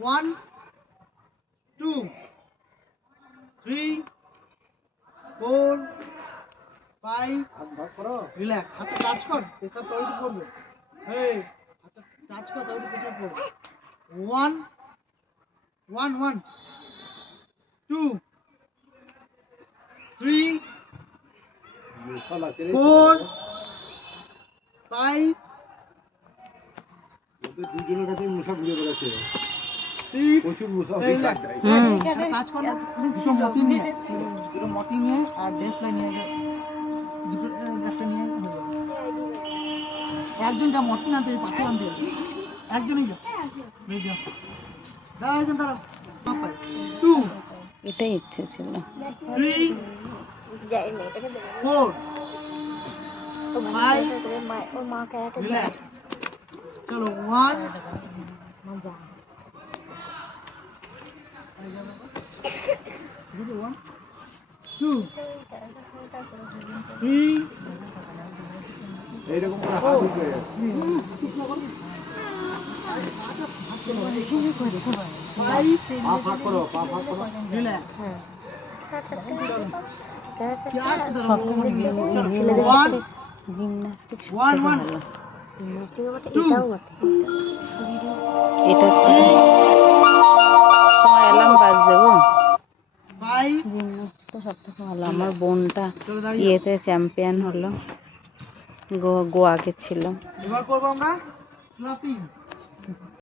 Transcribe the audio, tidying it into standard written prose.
1 2 3 4 5 relax হাতে touch কর pressure তো ওইদিকে পড়বে এই হাতে টাচ কর তো ওইদিকে প্রেসার পড়বে 1 1 1 2 3 4 5 দুজনের কাছে মশা ঘুরে বেড়াচ্ছে 6 প্রচুর মশা কাজ করো দুটো মটি নিয়ে আর ডেস্ক লাইন নিয়ে দুটো একটা নিয়ে হয়ে যাবে একজন যা মটি আনতে পাথর আনতে যাবে একজনই যা এই যা দাঁড়া একজন দাঁড়া 2 এটাই ইচ্ছে ছিল 3 যাই না এটাকে দেবো 4 তো ভাই ওর মা ক্যারাটে রিল্যাক্স চলো 1 মজা 2 3 এইরকম করে হাত উঠে পা ফাঁক করো রিল্যাক্স হ্যাঁ क्या चलो 1 জিমনাস্টিক 1 1 এটাও বটে এটা তোমার অ্যালার্ম বাজছে গো 5 জিমনাস্টিকটা সব থেকে ভালো আমার বোনটা চলো দাঁড়িয়ে ইয়েতে চ্যাম্পিয়ন হলো গোয়াকে ছিল এবার করব আমরা স্লাপিং